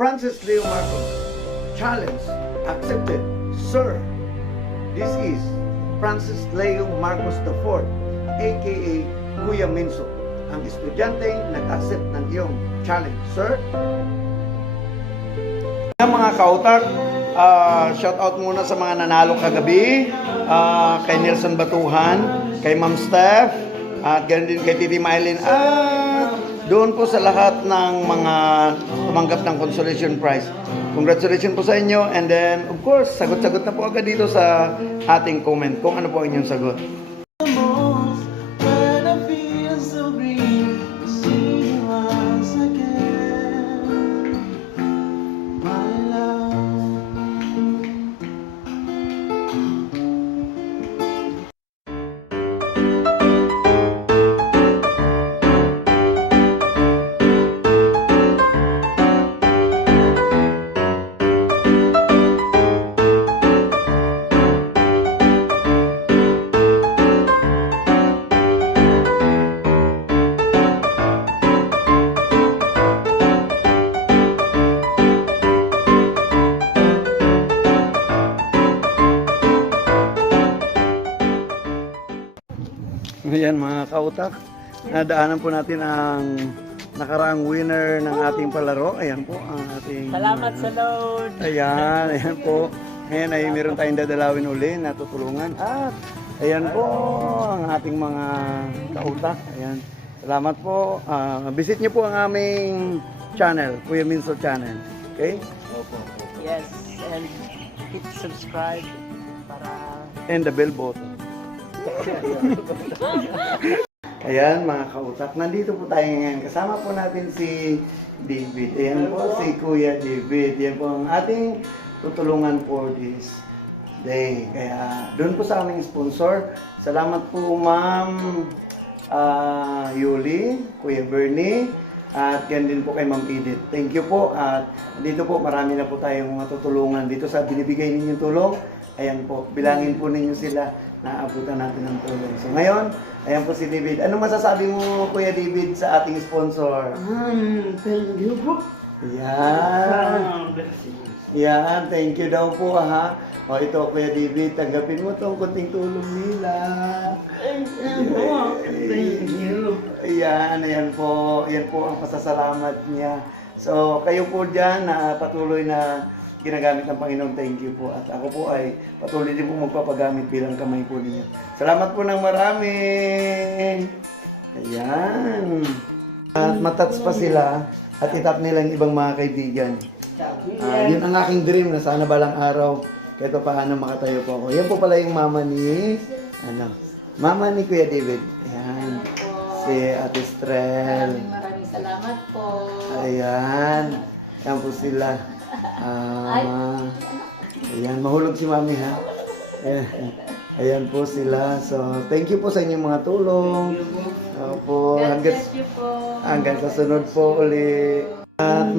Francis Leo Marcos, challenge accepted. Sir, this is Francis Leo Marcos IV, aka Kuya Minso, ang estudyanteng nag-accept ng iyong challenge. Sir, mga kautak, shout out muna sa mga nanalo kagabi, kay Nelson Batuhan, kay Ma'am Steph, at ganoon din kay Titi Mylene, at doon po sa lahat ng mga tumanggap ng consolation prize. Congratulations po sa inyo, and then of course, sagot-sagot na po agad dito sa ating comment kung ano po ang inyong sagot. Ayan mga kautak, nadaanan po natin ang nakaraang winner ng ating palaro. Ayan po ang ating... Salamat sa Lord! Ayan po. Ngayon ay meron tayong dadalawin uli na tutulungan. At ayan po ang ating mga kautak. Ayan. Salamat po. Visit nyo po ang aming channel, Kuya Minso Channel. Okay? Yes, and hit subscribe para... And the bell button. Ayan mga kautak, nandito po tayo ngayon. Kasama po natin si David. Ayan po si Kuya David. Ayan po ang ating tutulungan for this day. Kaya doon po sa aming sponsor. Salamat po Ma'am Yuli, Kuya Bernie, at yan din po kay Ma'am Edith. Thank you po. At dito po marami na po tayong matutulungan dito sa binibigay ninyong tulong. Ayan po, bilangin po ninyo sila na abutan natin ng tulong. So ngayon, ayan po si David. Ano masasabi mo, Kuya David, sa ating sponsor? Thank you po. Yan. Yan, thank you daw po ha. O ito, Kuya David, tanggapin mo itong kunting tulong nila. Thank you. Ayan, ayan po. Ayan po ang pasasalamat niya. So, kayo po dyan na patuloy na ginagamit ng Panginoon, thank you po. At ako po ay patuloy din po magpapagamit bilang kamay po ninyo. Salamat po ng marami. Ayan. At matats pa sila at itap nila yung ibang mga kaibigan. Yun ang aking dream na sana balang araw kahit paano makatayo po ako. Yan po pala yung mama ni mama ni Kuya David. Ayan. Si Ate Strel. Maraming salamat po. Ayan. Ayan po sila. Ayan, mahulog si Mami ha. Ayan po sila. So, thank you po sa inyong mga tulong. Opo, hanggang sa sunod po uli. At